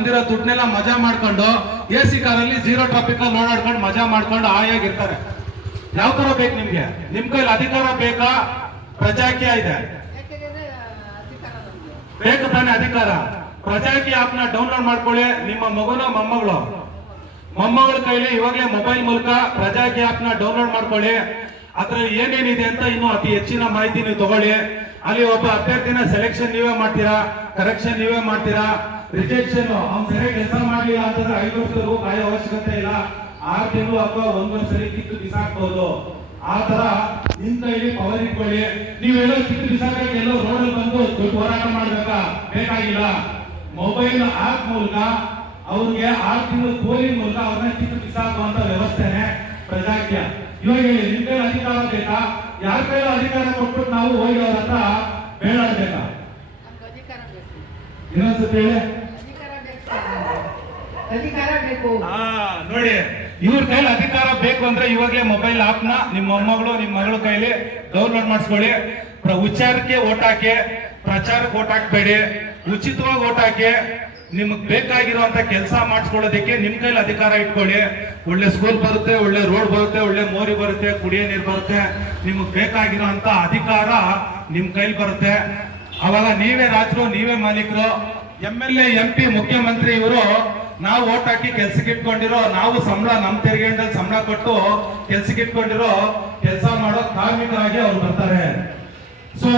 ಬಂದಿರೋ ದುಡ್ಡನ್ನೆಲ್ಲ ಮಜಾ ಮಾಡ್ಕೊಂಡು AC ಕಾರಲ್ಲಿ 0 ಟ್ರಾಫಿಕ್ ಅಲ್ಲಿ ಓಡಾಡ್ಕೊಂಡು ಮಜಾ ಮಾಡ್ಕೊಂಡು ಆಯಾಗಿರ್ತಾರೆ. ಯಾವ ತರ ಬೇಕು ನಿಮ್ಗೆ? ನಿಮ್ ಕೈಲಿ ಅಧಿಕಾರ ಬೇಕಾ, ಪ್ರಜಾಕೀಯ ಇದೆ? ಬೇಕು ತಾನೆ ಅಧಿಕಾರ. ಪ್ರಜಾಕೀಯ ಆಪ್ ನ ಡೌನ್ಲೋಡ್ ಮಾಡ್ಕೊಳ್ಳಿ. ನಿಮ್ಮ ಮಗುನ ಮೊಮ್ಮಗಳ ಕೈಲಿ ಇವಾಗಲೇ ಮೊಬೈಲ್ ಮೂಲಕ ಪ್ರಜಾಕೀಯ ಆಪ್ ನ ಡೌನ್ಲೋಡ್ ಮಾಡ್ಕೊಳ್ಳಿ. ಅದ್ರಲ್ಲಿ ಏನೇನಿದೆ ಅಂತ ಇನ್ನೂ ಅತಿ ಹೆಚ್ಚಿನ ಮಾಹಿತಿ ನೀವು ತಗೊಳ್ಳಿ. ಅಲ್ಲಿ ಒಬ್ಬ ಅಭ್ಯರ್ಥಿನ ಸೆಲೆಕ್ಷನ್ ನೀವೇ ಮಾಡ್ತೀರಾ, ಕರೆಕ್ಷನ್ ನೀವೇ ಮಾಡ್ತೀರಾ, ರಿಜೆಕ್ಷನ್ ಅವ್ನು ಸರಿಯಾಗಿ ಕೆಲಸ ಮಾಡಲಿಲ್ಲ ಅಂತಂದ್ರೆ 5 ವರ್ಷದವರೆಗೂ ಕಾಯೋ ಅವಶ್ಯಕತೆ ಇಲ್ಲ. 6 ತಿಂಗಳು ಅಥವಾ 1 ವರ್ಷ ಕಿತ್ತು ಬಿಸಾಕ್ಬಹುದು. ಆ ತರ ನಿಮ್ ಕೈಲಿ ಪವರ್ ಇಟ್ಕೊಳ್ಳಿ. ನೀವೆಲ್ಲೋ ಕಿತ್ತು ಬಿಸಾಕಕ್ಕೆ ಎಲ್ಲೋ ರೋಡಲ್ಲಿ ಬಂದು ದೊಡ್ಡ ಹೋರಾಟ ಮಾಡ್ಬೇಕಾ? ಬೇಕಾಗಿಲ್ಲ. ಮೊಬೈಲ್ ಆಪ್ ಮೂಲಕ ಅವ್ರಿಗೆ 6 ತಿಂಗಳು ಪೋಲಿಂಗ್ ಮೂಲಕ ಅವ್ರನ್ನ ಕಿತ್ತು ಬಿಸಾಕುವಂತ ವ್ಯವಸ್ಥೆನೆ ಪ್ರಜಾಕೀಯ. ಇವಾಗ ಹೇಳಿ, ನಿಮ್ ಕೈಲಿ ಅಧಿಕಾರ ಬೇಕಾ? ಯಾರ ಕೈಲಿ ಅಧಿಕಾರ ಕೊಟ್ಬಿಟ್ಟು ನಾವು ಹೋಗಿ ಅವ್ರ ಹತ್ರ ಬೇಡಾಡ್ಬೇಕಾ? ಇನ್ನೊಂದ್ಸತಿ ಹೇಳಿ. ಅಧಿಕಾರ ಬೇಕು. ನೋಡಿ, ಇವ್ರ ಕೈಲಿ ಅಧಿಕಾರ ಬೇಕು ಅಂದ್ರೆ ಇವಾಗಲೇ ಮೊಬೈಲ್ ಆಪ್ ನ ನಿಮ್ಮ ಮೊಮ್ಮಗಳು ನಿಮ್ಮ ಮಗಳ ಕೈಲಿ ಡೌನ್ಲೋಡ್ ಮಾಡಿಸ್ಕೊಳ್ಳಿ. ವಿಚಾರಕ್ಕೆ ಓಟ್ ಹಾಕಿ, ಪ್ರಚಾರಕ್ಕೆ ಓಟ್ ಹಾಕ್ಬೇಡಿ. ಉಚಿತವಾಗಿ ಓಟ್ ಹಾಕಿ. ನಿಮ್ಗೆ ಬೇಕಾಗಿರುವಂತ ಕೆಲಸ ಮಾಡಿಸ್ಕೊಳ್ಳೋದಕ್ಕೆ ನಿಮ್ ಕೈಲಿ ಅಧಿಕಾರ ಇಟ್ಕೊಳ್ಳಿ. ಒಳ್ಳೆ ಸ್ಕೂಲ್ ಬರುತ್ತೆ, ಒಳ್ಳೆ ರೋಡ್ ಬರುತ್ತೆ, ಒಳ್ಳೆ ಮೋರಿ ಬರುತ್ತೆ, ಕುಡಿಯೋ ನೀರು ಬರುತ್ತೆ. ನಿಮ್ಗೆ ಬೇಕಾಗಿರುವಂತ ಅಧಿಕಾರ ನಿಮ್ ಕೈಲಿ ಬರುತ್ತೆ. ಅವಾಗ ನೀವೇ ರಾಜರು, ನೀವೇ ಮಾಲೀಕರು. MLA MP ಮುಖ್ಯಮಂತ್ರಿ ಇವರು ನಾವು ಓಟ್ ಹಾಕಿ ಕೆಲ್ಸಕ್ಕೆ ಇಟ್ಕೊಂಡಿರೋ, ನಾವು ಸಂಬಳ ನಮ್ಮ ತೆರಿಗೆಯಲ್ಲಿ ಸಂಬಳ ಕೊಟ್ಟು ಕೆಲ್ಸಕ್ಕೆ ಇಟ್ಕೊಂಡಿರೋ ಕೆಲಸ ಮಾಡೋ ಕಾರ್ಮಿಕರಾಗಿ ಅವ್ರು ಬರ್ತಾರೆ. ಸೊ